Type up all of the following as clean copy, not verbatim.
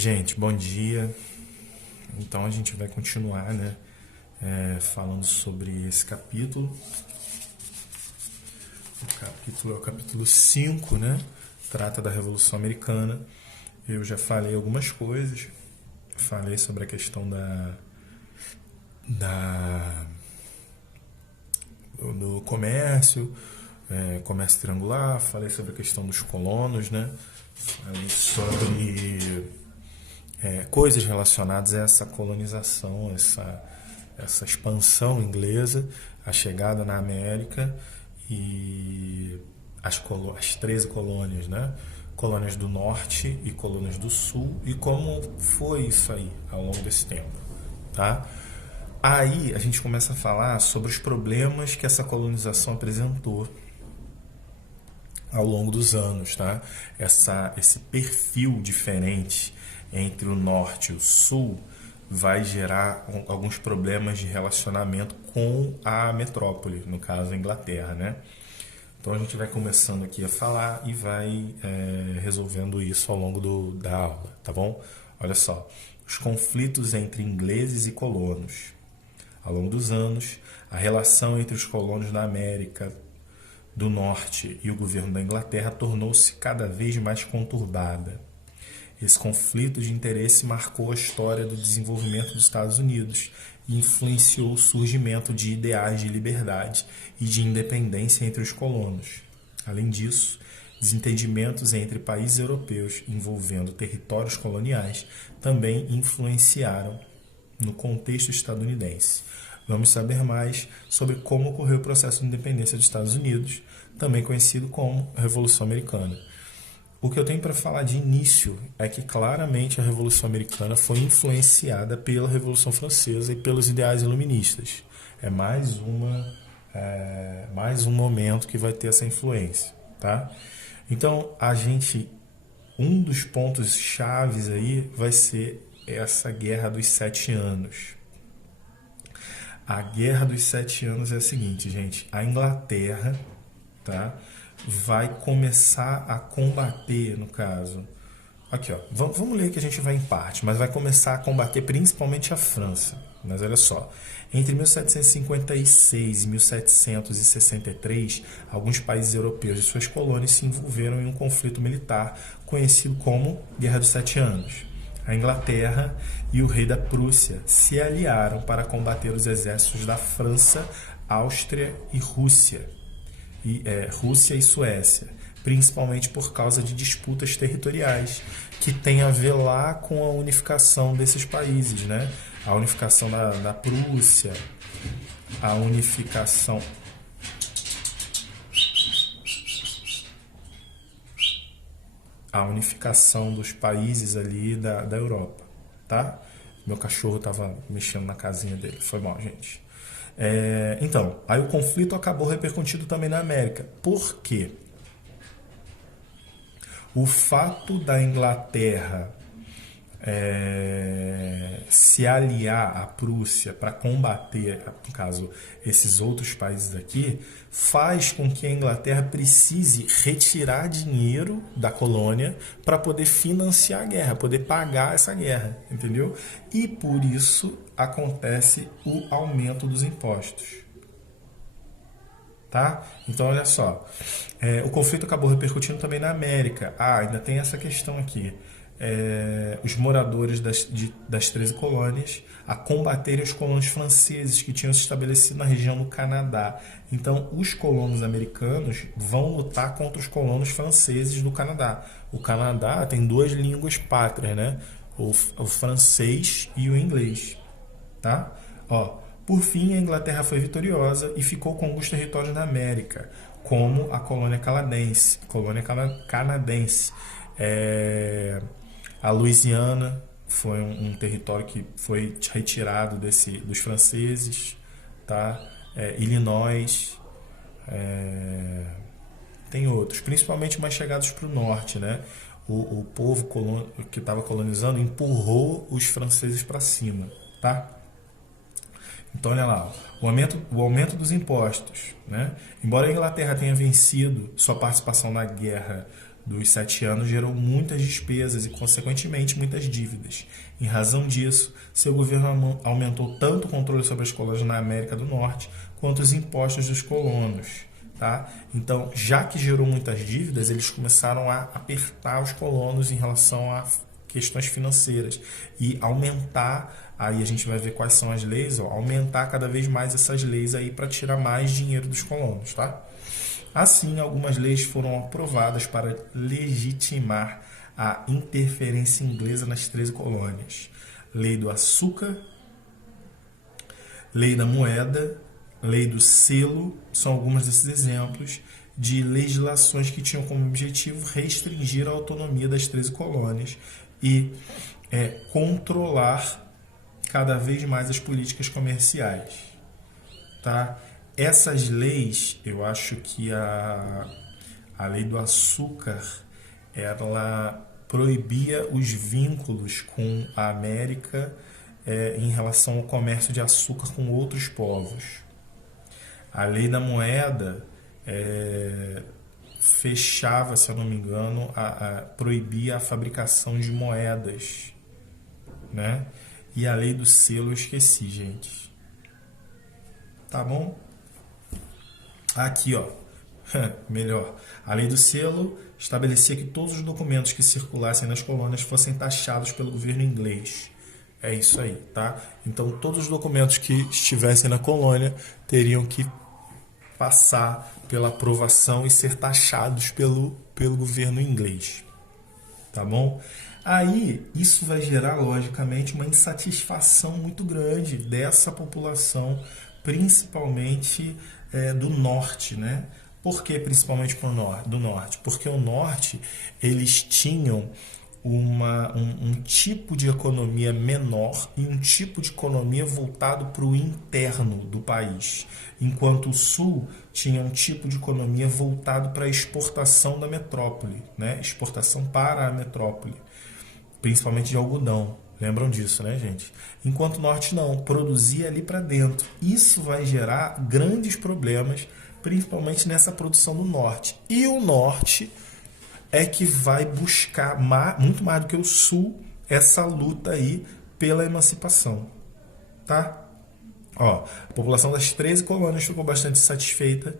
Gente, bom dia. Então a gente vai continuar, né, falando sobre esse capítulo. O capítulo é o capítulo 5, né? Trata da Revolução Americana. Eu já falei algumas coisas. Falei sobre a questão da do comércio, comércio triangular. Falei sobre a questão dos colonos, né? Falei sobre coisas relacionadas a essa colonização, essa expansão inglesa, a chegada na América e as 13 colônias, né? Colônias do Norte e colônias do Sul, e como foi isso aí ao longo desse tempo, tá? Aí a gente começa a falar sobre os problemas que essa colonização apresentou ao longo dos anos, tá? Esse perfil diferente entre o norte e o sul vai gerar alguns problemas de relacionamento com a metrópole, no caso a Inglaterra, né? Então a gente vai começando aqui a falar e vai resolvendo isso ao longo da aula, tá bom? Olha só, os conflitos entre ingleses e colonos. Ao longo dos anos, a relação entre os colonos da América do Norte e o governo da Inglaterra tornou-se cada vez mais conturbada. Esse conflito de interesse marcou a história do desenvolvimento dos Estados Unidos e influenciou o surgimento de ideais de liberdade e de independência entre os colonos. Além disso, desentendimentos entre países europeus envolvendo territórios coloniais também influenciaram no contexto estadunidense. Vamos saber mais sobre como ocorreu o processo de independência dos Estados Unidos, também conhecido como Revolução Americana. O que eu tenho para falar de início é que claramente a Revolução Americana foi influenciada pela Revolução Francesa e pelos ideais iluministas. É mais um momento que vai ter essa influência, tá? Então, um dos pontos chaves aí vai ser essa Guerra dos 7 Anos. A Guerra dos 7 Anos é a seguinte, gente. A Inglaterra, tá, vai começar a combater, no caso... Aqui, ó. Vamos ler que a gente vai em parte, mas vai começar a combater principalmente a França. Mas olha só. Entre 1756 e 1763, alguns países europeus e suas colônias se envolveram em um conflito militar conhecido como Guerra dos 7 Anos. A Inglaterra e o rei da Prússia se aliaram para combater os exércitos da França, Áustria e Rússia. Rússia e Suécia, principalmente por causa de disputas territoriais que tem a ver lá com a unificação desses países, né? A unificação da Prússia, a unificação dos países ali da Europa, tá? Meu cachorro estava mexendo na casinha dele, foi mal, gente. Então, aí o conflito acabou repercutindo também na América. Por quê? O fato da Inglaterra se aliar à Prússia para combater, no caso, esses outros países aqui, faz com que a Inglaterra precise retirar dinheiro da colônia para poder financiar a guerra, poder pagar essa guerra, entendeu? E por isso acontece o aumento dos impostos. Tá? Então, olha só. O conflito acabou repercutindo também na América. Ainda tem essa questão aqui. Os moradores das 13 colônias a combaterem os colonos franceses que tinham se estabelecido na região do Canadá. Então, os colonos americanos vão lutar contra os colonos franceses do Canadá. O Canadá tem duas línguas pátrias, né? O francês e o inglês. Tá? Por fim, a Inglaterra foi vitoriosa e ficou com alguns territórios na América, como a colônia canadense. A Louisiana foi um território que foi retirado dos franceses, tá? Illinois, tem outros, principalmente mais chegados para o norte, né? O povo que estava colonizando empurrou os franceses para cima, tá? Então, olha lá, o aumento dos impostos, né? Embora a Inglaterra tenha vencido sua participação na guerra dos 7 anos gerou muitas despesas e, consequentemente, muitas dívidas. Em razão disso, seu governo aumentou tanto o controle sobre as colônias na América do Norte quanto os impostos dos colonos. Tá? Então, já que gerou muitas dívidas, eles começaram a apertar os colonos em relação a questões financeiras e aumentar, aí a gente vai ver quais são as leis, aumentar cada vez mais essas leis aí para tirar mais dinheiro dos colonos. Tá? Assim, algumas leis foram aprovadas para legitimar a interferência inglesa nas 13 colônias. Lei do açúcar, lei da moeda, lei do selo, são alguns desses exemplos de legislações que tinham como objetivo restringir a autonomia das 13 colônias e controlar cada vez mais as políticas comerciais. Tá? Essas leis, eu acho que a lei do açúcar, ela proibia os vínculos com a América em relação ao comércio de açúcar com outros povos. A lei da moeda fechava, se eu não me engano, proibia a fabricação de moedas, né? E a lei do selo eu esqueci, gente. Tá bom? Aqui, ó. Melhor. A lei do selo estabelecia que todos os documentos que circulassem nas colônias fossem taxados pelo governo inglês. É isso aí, tá? Então, todos os documentos que estivessem na colônia teriam que passar pela aprovação e ser taxados pelo governo inglês. Tá bom? Aí, isso vai gerar, logicamente, uma insatisfação muito grande dessa população, principalmente do norte, né? Por que principalmente do norte? Porque o norte, eles tinham um tipo de economia menor e um tipo de economia voltado para o interno do país, enquanto o sul tinha um tipo de economia voltado para a exportação da metrópole, né? Exportação para a metrópole, principalmente de algodão. Lembram disso, né, gente? Enquanto o norte não, produzia ali para dentro. Isso vai gerar grandes problemas, principalmente nessa produção do norte. E o norte é que vai buscar muito mais do que o sul essa luta aí pela emancipação, tá? Ó, a população das 13 colônias ficou bastante satisfeita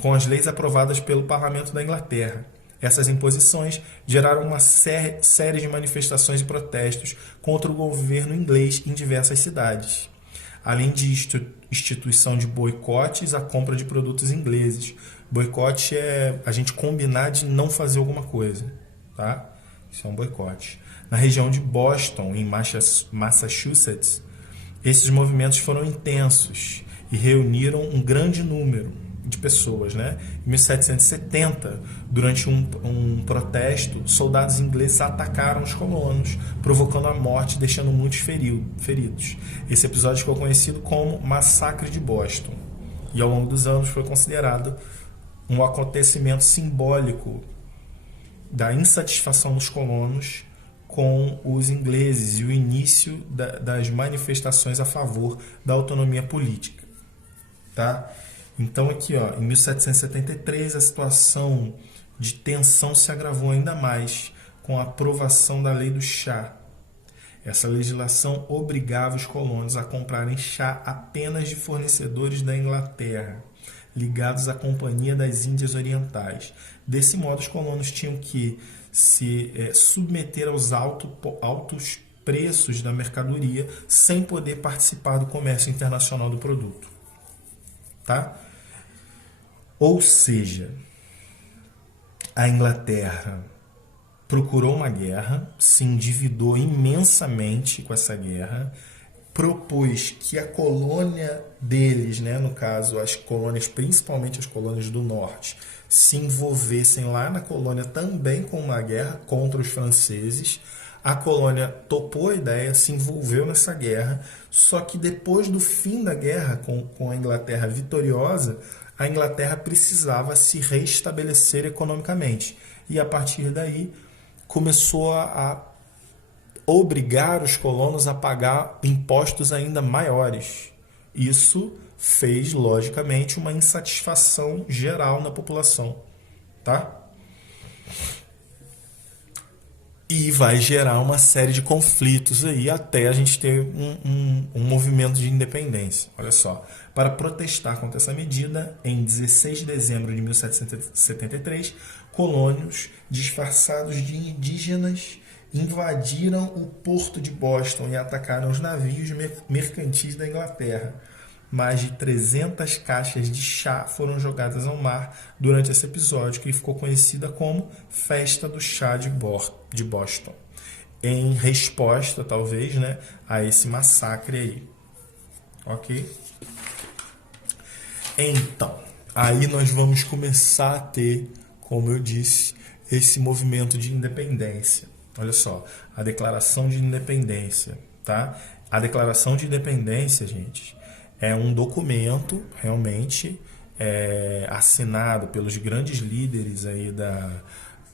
com as leis aprovadas pelo Parlamento da Inglaterra. Essas imposições geraram uma série de manifestações e protestos contra o governo inglês em diversas cidades, além de instituição de boicotes à compra de produtos ingleses. Boicote é a gente combinar de não fazer alguma coisa, tá? Isso é um boicote. Na região de Boston, em Massachusetts, esses movimentos foram intensos e reuniram um grande número de pessoas, né? Em 1770, durante um protesto, soldados ingleses atacaram os colonos, provocando a morte e deixando muitos feridos. Esse episódio ficou conhecido como Massacre de Boston e ao longo dos anos foi considerado um acontecimento simbólico da insatisfação dos colonos com os ingleses e o início das manifestações a favor da autonomia política, tá? Então aqui, ó, em 1773, a situação de tensão se agravou ainda mais com a aprovação da Lei do Chá. Essa legislação obrigava os colonos a comprarem chá apenas de fornecedores da Inglaterra, ligados à Companhia das Índias Orientais. Desse modo, os colonos tinham que se submeter aos altos preços da mercadoria sem poder participar do comércio internacional do produto. Tá? Ou seja, a Inglaterra procurou uma guerra, se endividou imensamente com essa guerra, propôs que a colônia deles, né, no caso as colônias, principalmente as colônias do norte, se envolvessem lá na colônia também com uma guerra contra os franceses. A colônia topou a ideia, se envolveu nessa guerra, só que depois do fim da guerra, com a Inglaterra vitoriosa, a Inglaterra precisava se reestabelecer economicamente. E a partir daí começou a obrigar os colonos a pagar impostos ainda maiores. Isso fez, logicamente, uma insatisfação geral na população, tá? E vai gerar uma série de conflitos aí até a gente ter um movimento de independência. Olha só, para protestar contra essa medida, em 16 de dezembro de 1773, colonos disfarçados de indígenas invadiram o porto de Boston e atacaram os navios mercantis da Inglaterra. Mais de 300 caixas de chá foram jogadas ao mar durante esse episódio, que ficou conhecida como Festa do Chá de Boston, em resposta, talvez, né, a esse massacre aí. Ok? Então, aí nós vamos começar a ter, como eu disse, esse movimento de independência. Olha só, a Declaração de Independência, tá? A Declaração de Independência, gente, é um documento realmente assinado pelos grandes líderes aí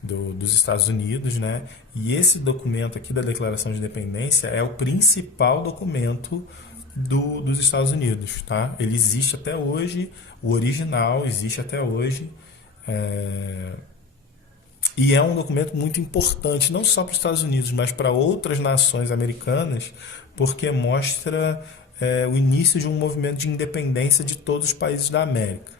dos Estados Unidos, né? E esse documento aqui da Declaração de Independência é o principal documento dos Estados Unidos, tá? Ele existe até hoje, o original existe até hoje, e é um documento muito importante, não só para os Estados Unidos, mas para outras nações americanas, porque mostra o início de um movimento de independência de todos os países da América.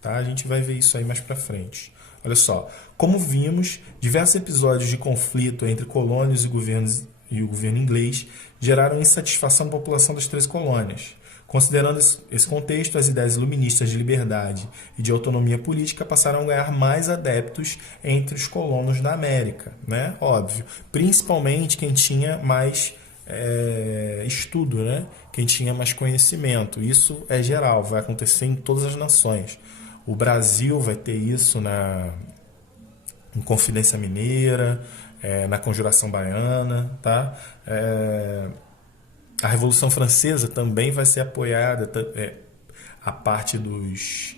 Tá? A gente vai ver isso aí mais para frente. Olha só, como vimos, diversos episódios de conflito entre colônias e o governo inglês geraram insatisfação da população das 13 colônias. Considerando esse contexto, as ideias iluministas de liberdade e de autonomia política passaram a ganhar mais adeptos entre os colonos da América, né? Óbvio, principalmente quem tinha mais estudo, né? Quem tinha mais conhecimento. Isso é geral, vai acontecer em todas as nações. O Brasil vai ter isso em Confidência Mineira, na Conjuração Baiana, tá? A Revolução Francesa também vai ser apoiada, a parte dos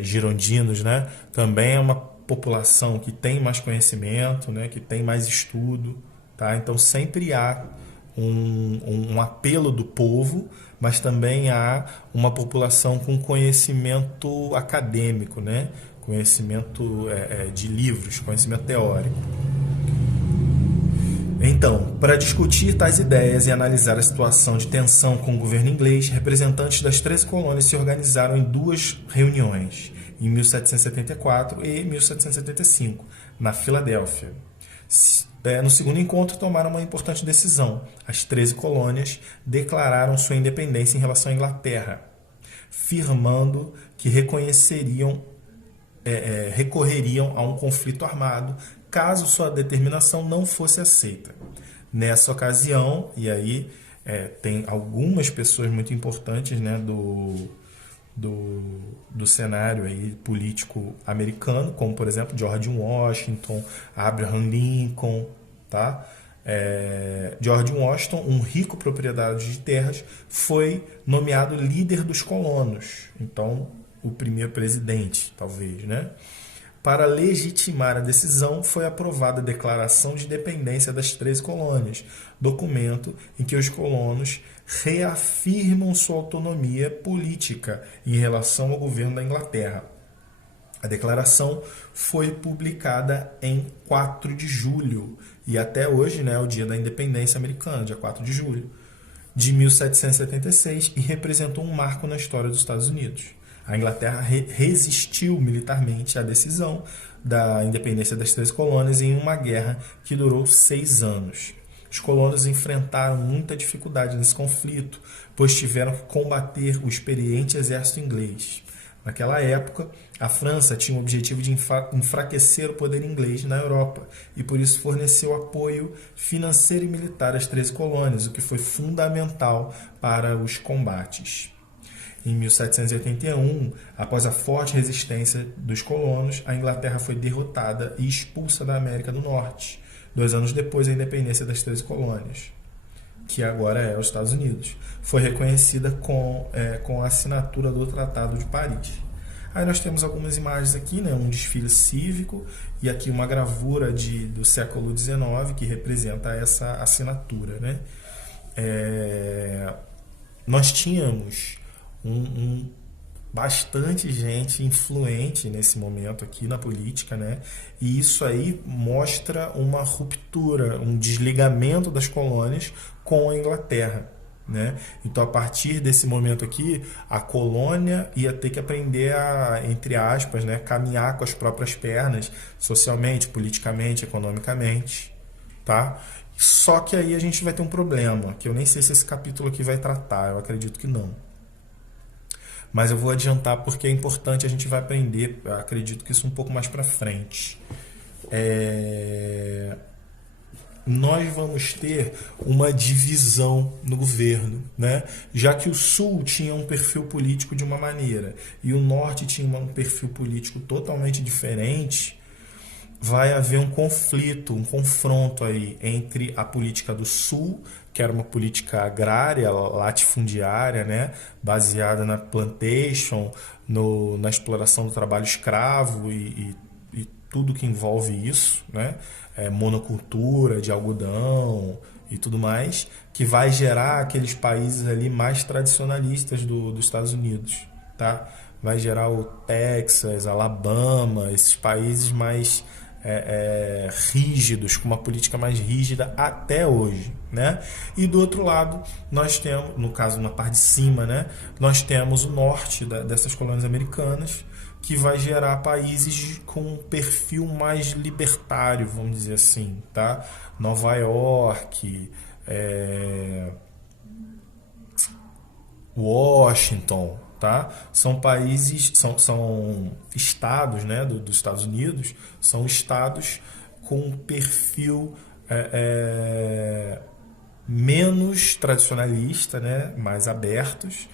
girondinos, né? Também é uma população que tem mais conhecimento, né? Que tem mais estudo, tá? Então sempre há um apelo do povo, mas também há uma população com conhecimento acadêmico, né? Conhecimento de livros, conhecimento teórico. Então, para discutir tais ideias e analisar a situação de tensão com o governo inglês, representantes das 13 colônias se organizaram em duas reuniões, em 1774 e 1775, na Filadélfia. No segundo encontro, tomaram uma importante decisão. As 13 colônias declararam sua independência em relação à Inglaterra, firmando que recorreriam a um conflito armado caso sua determinação não fosse aceita. Nessa ocasião, e aí tem algumas pessoas muito importantes, né, do cenário aí político americano, como por exemplo George Washington, Abraham Lincoln, tá? George Washington, um rico proprietário de terras, foi nomeado líder dos colonos, então o primeiro presidente, talvez, né? Para legitimar a decisão, foi aprovada a Declaração de Independência das 13 colônias, documento em que os colonos reafirmam sua autonomia política em relação ao governo da Inglaterra. A declaração foi publicada em 4 de julho, e até hoje, né, é o dia da independência americana, dia 4 de julho, de 1776, e representou um marco na história dos Estados Unidos. A Inglaterra resistiu militarmente à decisão da independência das 13 colônias em uma guerra que durou 6 anos. Os colonos enfrentaram muita dificuldade nesse conflito, pois tiveram que combater o experiente exército inglês. Naquela época, a França tinha o objetivo de enfraquecer o poder inglês na Europa e por isso forneceu apoio financeiro e militar às 13 colônias, o que foi fundamental para os combates. Em 1781, após a forte resistência dos colonos, a Inglaterra foi derrotada e expulsa da América do Norte, 2 anos depois da independência das 13 colônias, que agora é os Estados Unidos. Foi reconhecida com a assinatura do Tratado de Paris. Aí nós temos algumas imagens aqui, né? Um desfile cívico e aqui uma gravura do século XIX que representa essa assinatura, né? Nós tínhamos bastante gente influente nesse momento aqui na política, né? E isso aí mostra uma ruptura, um desligamento das colônias com a Inglaterra, né? Então, a partir desse momento aqui, a colônia ia ter que aprender a, entre aspas, né, caminhar com as próprias pernas, socialmente, politicamente, economicamente, tá? Só que aí a gente vai ter um problema, que eu nem sei se esse capítulo aqui vai tratar, eu acredito que não. Mas eu vou adiantar porque é importante, a gente vai aprender, eu acredito que isso um pouco mais para frente. Nós vamos ter uma divisão no governo, né? Já que o Sul tinha um perfil político de uma maneira e o Norte tinha um perfil político totalmente diferente, vai haver um conflito, um confronto aí entre a política do Sul, que era uma política agrária, latifundiária, né, baseada na plantation, na exploração do trabalho escravo e tudo que envolve isso, né, monocultura de algodão e tudo mais, que vai gerar aqueles países ali mais tradicionalistas dos Estados Unidos, tá? Vai gerar o Texas, Alabama, esses países mais rígidos, com uma política mais rígida até hoje, né? E do outro lado, nós temos, no caso na parte de cima, né, nós temos o norte dessas colônias americanas, que vai gerar países com um perfil mais libertário, vamos dizer assim, tá? Nova York, Washington, tá? São países, são estados, né, dos Estados Unidos, são estados com um perfil menos tradicionalista, né, mais abertos,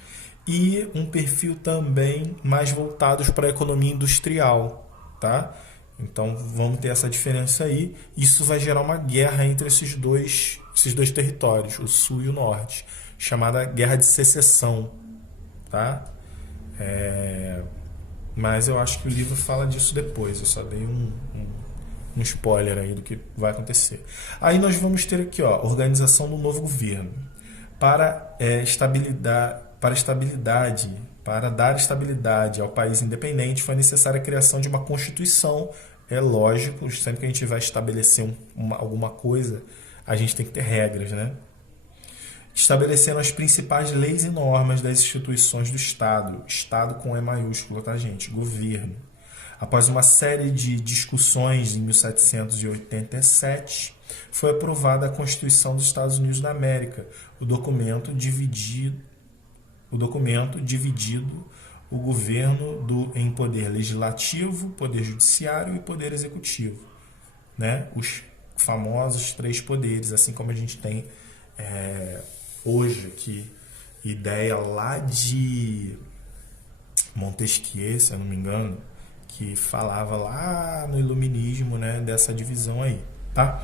e um perfil também mais voltados para a economia industrial, tá? Então vamos ter essa diferença aí. Isso vai gerar uma guerra entre esses dois territórios, o sul e o norte, chamada Guerra de Secessão, tá? Mas eu acho que o livro fala disso depois. Eu só dei um spoiler aí do que vai acontecer. Aí nós vamos ter aqui, ó, organização do novo governo para dar estabilidade ao país independente. Foi necessária a criação de uma constituição. É lógico, sempre que a gente vai estabelecer alguma coisa, a gente tem que ter regras, né? Estabelecendo as principais leis e normas das instituições do Estado. Estado com E maiúsculo, tá, gente? Governo. Após uma série de discussões, em 1787, foi aprovada a Constituição dos Estados Unidos da América. O documento dividido o governo em poder legislativo, poder judiciário e poder executivo, né? Os famosos 3 poderes, assim como a gente tem hoje aqui, ideia lá de Montesquieu, se eu não me engano, que falava lá no Iluminismo, né, dessa divisão aí, tá?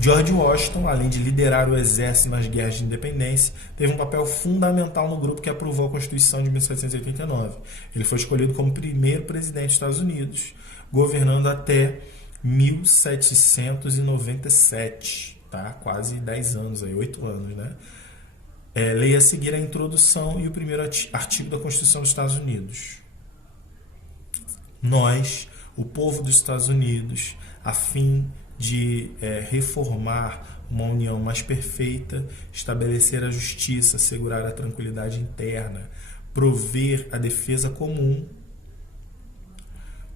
George Washington, além de liderar o exército nas guerras de independência, teve um papel fundamental no grupo que aprovou a Constituição de 1789. Ele foi escolhido como primeiro presidente dos Estados Unidos, governando até 1797, tá? Quase 10 anos, aí, 8 anos, né? Leia a seguir a introdução e o primeiro artigo da Constituição dos Estados Unidos. Nós, o povo dos Estados Unidos, a fim de reformar uma união mais perfeita, estabelecer a justiça, assegurar a tranquilidade interna, prover a defesa comum,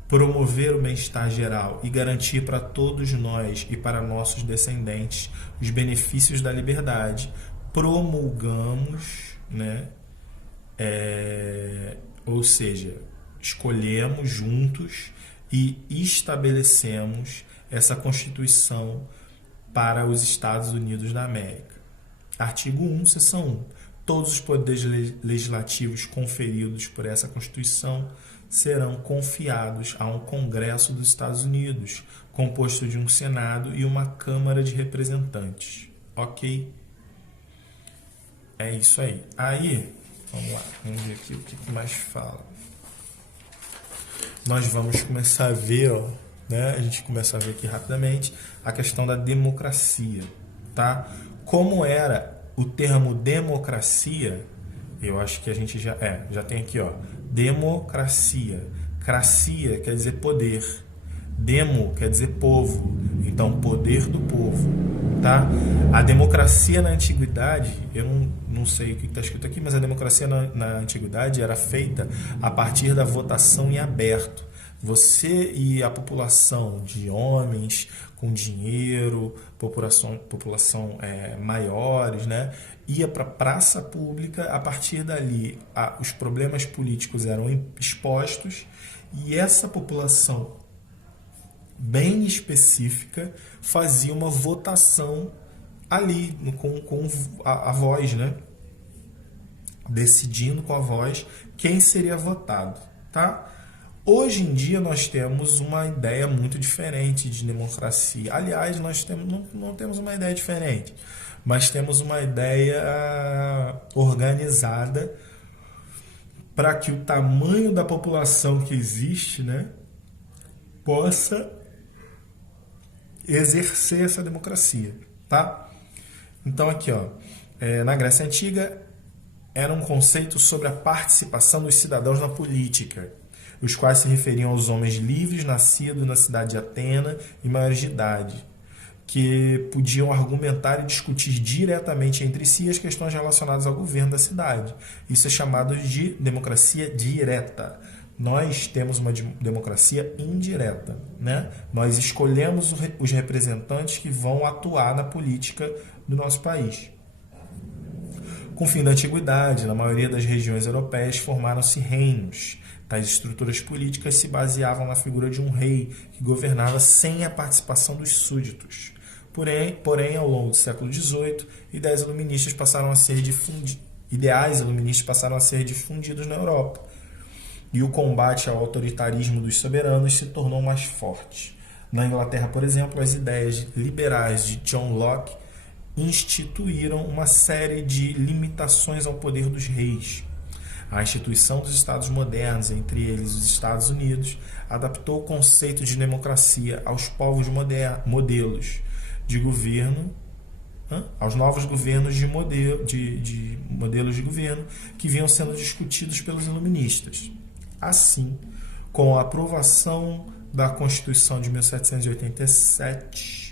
promover o bem-estar geral e garantir para todos nós e para nossos descendentes os benefícios da liberdade, promulgamos, né? Ou seja, escolhemos juntos e estabelecemos essa Constituição para os Estados Unidos da América. Artigo 1, seção 1. Todos os poderes legislativos conferidos por essa Constituição serão confiados a um Congresso dos Estados Unidos, composto de um Senado e uma Câmara de Representantes. Ok? É isso aí. Aí, vamos lá, vamos ver aqui o que mais fala. Nós vamos começar a ver, ó, né? A gente começa a ver aqui rapidamente a questão da democracia, tá? Como era o termo democracia Eu acho que a gente já tem aqui, ó, democracia. Cracia quer dizer poder. Demo quer dizer povo. Então, poder do povo, tá? A democracia na antiguidade, eu não sei o que está escrito aqui, mas a democracia na antiguidade era feita a partir da votação em aberto. Você e a população de homens com dinheiro, população maiores, né, ia para a praça pública. A partir dali, os problemas políticos eram expostos e essa população bem específica fazia uma votação ali com a voz, né, decidindo com a voz quem seria votado, tá? Hoje em dia nós temos uma ideia muito diferente de democracia. Aliás, nós não temos uma ideia diferente, mas temos uma ideia organizada para que o tamanho da população que existe, né, possa exercer essa democracia, tá? Então aqui, ó, na Grécia Antiga era um conceito sobre a participação dos cidadãos na política, os quais se referiam aos homens livres nascidos na cidade de Atena e maiores de idade, que podiam argumentar e discutir diretamente entre si as questões relacionadas ao governo da cidade. Isso é chamado de democracia direta. Nós temos uma democracia indireta, né? Nós escolhemos os representantes que vão atuar na política do nosso país. Com o fim da antiguidade, na maioria das regiões europeias formaram-se reinos. Tais estruturas políticas se baseavam na figura de um rei que governava sem a participação dos súditos. Porém, ao longo do século XVIII, ideais iluministas passaram a ser difundidos na Europa. E o combate ao autoritarismo dos soberanos se tornou mais forte. Na Inglaterra, por exemplo, as ideias liberais de John Locke instituíram uma série de limitações ao poder dos reis. A instituição dos Estados modernos, entre eles os Estados Unidos, adaptou o conceito de democracia aos povos modelos de governo, aos novos governos de modelos de governo que vinham sendo discutidos pelos iluministas. Assim, com a aprovação da Constituição de 1787,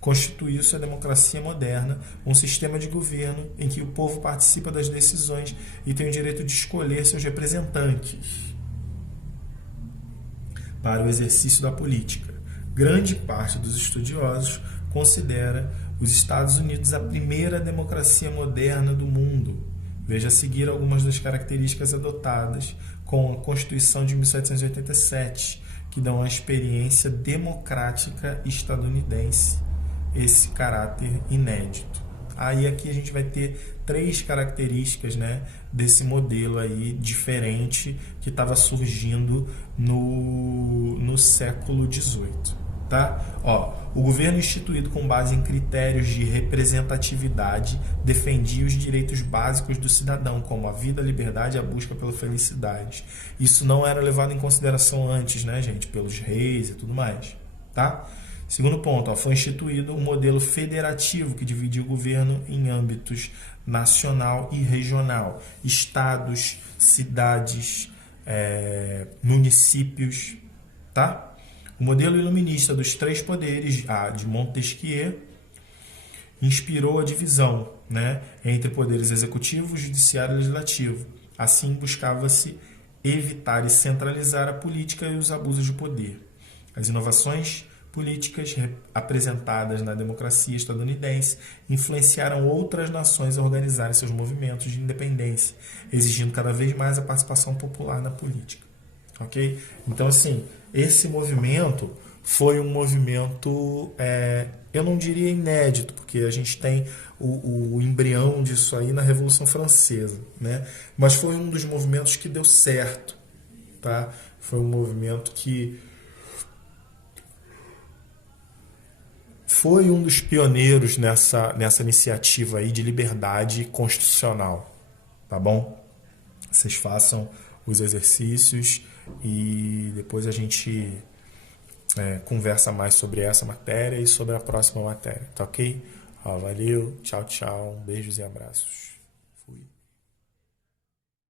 constituiu-se a democracia moderna, um sistema de governo em que o povo participa das decisões e tem o direito de escolher seus representantes para o exercício da política. Grande parte dos estudiosos considera os Estados Unidos a primeira democracia moderna do mundo. Veja a seguir algumas das características adotadas com a Constituição de 1787, que dão a experiência democrática estadunidense esse caráter inédito. Aí aqui a gente vai ter 3 características, né, desse modelo aí diferente que estava surgindo no século XVIII. Tá? Ó, o governo instituído com base em critérios de representatividade defendia os direitos básicos do cidadão, como a vida, a liberdade e a busca pela felicidade. Isso não era levado em consideração antes, né, gente, pelos reis e tudo mais. Tá? Segundo ponto, ó, foi instituído um modelo federativo que dividia o governo em âmbitos nacional e regional, estados, cidades, municípios, tá? O modelo iluminista dos 3 poderes, de Montesquieu, inspirou a divisão, né, entre poderes executivo, judiciário e legislativo. Assim, buscava-se evitar e centralizar a política e os abusos de poder. As inovações políticas apresentadas na democracia estadunidense influenciaram outras nações a organizarem seus movimentos de independência, exigindo cada vez mais a participação popular na política. Ok? Então, assim, esse movimento foi um movimento, eu não diria inédito, porque a gente tem o embrião disso aí na Revolução Francesa, né? Mas foi um dos movimentos que deu certo, tá? Foi um movimento que foi um dos pioneiros nessa iniciativa aí de liberdade constitucional, tá bom? Vocês façam os exercícios e depois a gente conversa mais sobre essa matéria e sobre a próxima matéria, tá ok? Valeu, tchau, tchau, beijos e abraços.